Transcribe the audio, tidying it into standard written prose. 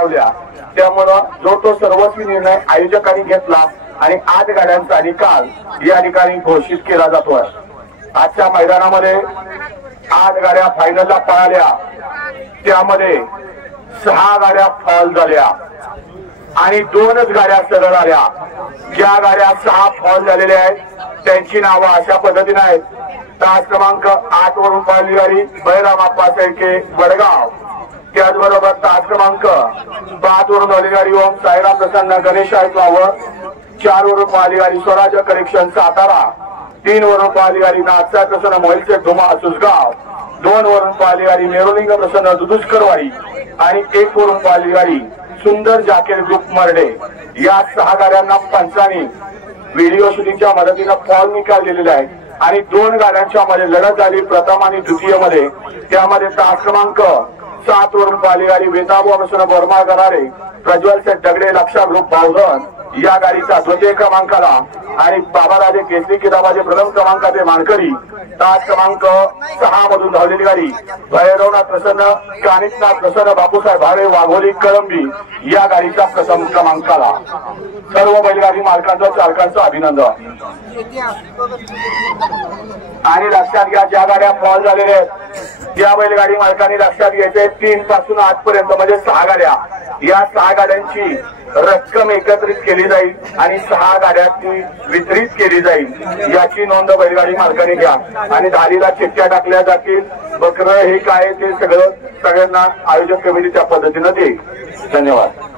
गमावल्या। त्यामुळं जो तो सर्वस्वी निर्णय आयोजकांनी घेतला आणि 8 गाड्यांचा निकाल या ठिकाणी घोषित केला जातोय। आजच्या मैदानामध्ये 8 गाड्या फायनलला पळाल्या, त्यामध्ये 6 गाड्या फॉल झाल्या आणि 2च गाड्या सरळ आल्या। ज्या गाड्या 6 फॉल झालेल्या आहेत त्यांची नावं अशा पद्धतीने आहेत। तास क्रमांक 8 वरून पळाली गाडी बैराम आप्पा शेळके वडगाव, त्याचबरोबर तास क्रमांक 5 वरून पळाली गाडी ओम साईराम प्रसन्न गणेश गावावर, 4 वरून पळाली गाडी स्वराज कलेक्शन सातारा, 3 वरून पळाली गाडी नाथसा प्रसन्न मोहिलचे धुमा सुसगाव, 2 वरून पळाली गाडी मेरुलिंग प्रसन्न दुदुष्करवाडी आणि 1 वरून पळाली गाडी सुंदर जाकेर ग्रुप मर्डे। या 6 गाड्यांना पंचांनी व्हिडिओ शूटिंगच्या मदतीने फॉल निकाल दिलेला आहे आणि 2 गाड्यांच्या मध्ये लढत झाली प्रथम आणि द्वितीय मध्ये। त्यामध्ये तास क्रमांक 7 वरून पळाली गाडी वेताबू प्रसन्न बोरमाळ गरारे प्रज्वल सेठ दगडे लक्षा ग्रुप भावधन या गाडीचा द्वितीय क्रमांकाला आणि बाबाराजे केसरी किताबाचे प्रथम क्रमांकाचे मानकरी तास क्रमांक 6 मधून धावलेली गाडी भैरवनाथ प्रसन्न कानिकनाथ प्रसन्न बापूसाहेब भावे वाघोली कळंबी या गाडीचा प्रथम क्रमांकाला। सर्व बैलगाडी मालकांचं चालकांचं अभिनंदन। आणि लक्षात घ्या ज्या गाड्या फॉल झालेल्या आहेत त्या बैलगाडी मालकांनी लक्षात घ्यायचे 3 पासून 8 पर्यंत म्हणजे 6 गाड्या, या 6 गाड्यांची रक्कम एकत्रित केली जाईल आणि 6 गाड्यांची वितरित केली जाईल याची नोंद बैलगाडी मालकांनी घ्या। आणि दारीला चिठ्ठ्या टाकल्या जातील, बकरं हे काय ते सगळं सगळ्यांना आयोजक कमिटी त्या पद्धतीने देईल। धन्यवाद।